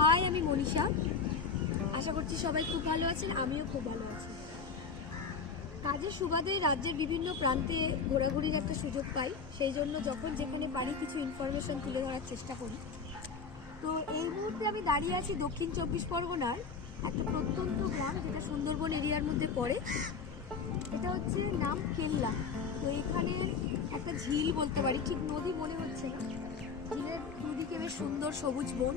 High, আমি মনীষা। আশা করছি সবাই খুব ভালো আছেন, আমিও খুব ভালো আছি। কাজের সুবাদে রাজ্যের বিভিন্ন প্রান্তে ঘোরাঘুরির একটা সুযোগ পাই, সেই জন্য যখন যেখানে পারি কিছু ইনফরমেশন তুলে ধরার চেষ্টা করি। তো এই মুহূর্তে আমি দাঁড়িয়ে আছি দক্ষিণ 24 পরগনার একটা প্রত্যন্ত গ্রাম, যেটা সুন্দরবন এরিয়ার মধ্যে পড়ে। এটা হচ্ছে নাম কেল্লা। তো এখানে একটা ঝিল বলতে পারি, ঠিক নদী মনে হচ্ছে না। ঝিলের দুদিকে বেশ সুন্দর সবুজ বন,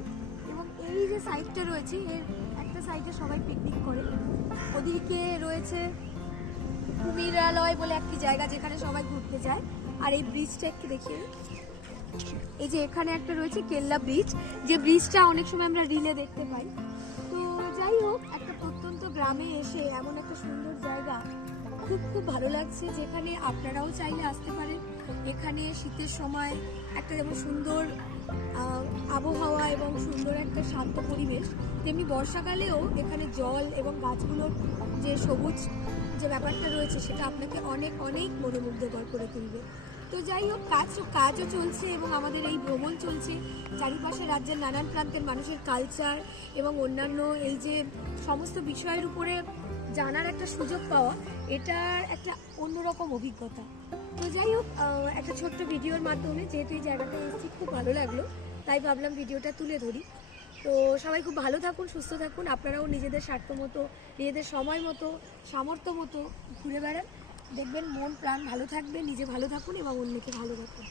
এবং এই যে সাইডটা রয়েছে এর একটা সাইডে সবাই পিকনিক করে। ওদিকে রয়েছে কুমিরালয় বলে একটি জায়গা, যেখানে সবাই ঘুরতে যায়। আর এই ব্রিজটা একটু দেখিয়ে, এই যে এখানে একটা রয়েছে কেল্লা ব্রিজ, যে ব্রিজটা অনেক সময় আমরা রিলে দেখতে পাই। তো যাই হোক, একটা প্রত্যন্ত গ্রামে এসে এমন একটা সুন্দর জায়গা খুব খুব ভালো লাগছে, যেখানে আপনারাও চাইলে আসতে পারেন। এখানে শীতের সময় একটা যেমন সুন্দর আবহাওয়া এবং সুন্দর একটা শান্ত পরিবেশ, তেমনি বর্ষাকালেও এখানে জল এবং গাছগুলোর যে সবুজ যে ব্যাপারটা রয়েছে, সেটা আপনাকে অনেক অনেক মনোমুগ্ধকর করে তুলবে। তো যাই হোক, কাজও চলছে এবং আমাদের এই ভ্রমণ চলছে। চারিপাশে রাজ্যের নানান প্রান্তের মানুষের কালচার এবং অন্যান্য এই যে সমস্ত বিষয়ের উপরে জানার একটা সুযোগ পাওয়া, এটার একটা অন্যরকম অভিজ্ঞতা। তো যাই হোক, একটা ছোট্ট ভিডিওর মাধ্যমে যেহেতু এই জায়গাটা এসেছি, খুব ভালো লাগলো, তাই ভাবলাম ভিডিওটা তুলে ধরি। তো সবাই খুব ভালো থাকুন, সুস্থ থাকুন। আপনারাও নিজেদের স্বার্থ মতো, নিজেদের সময় মতো, সামর্থ্য মতো ঘুরে বেড়ান। দেখবেন মন প্রাণ ভালো থাকবে, নিজে ভালো থাকুন এবং অন্যকে ভালো রাখুন।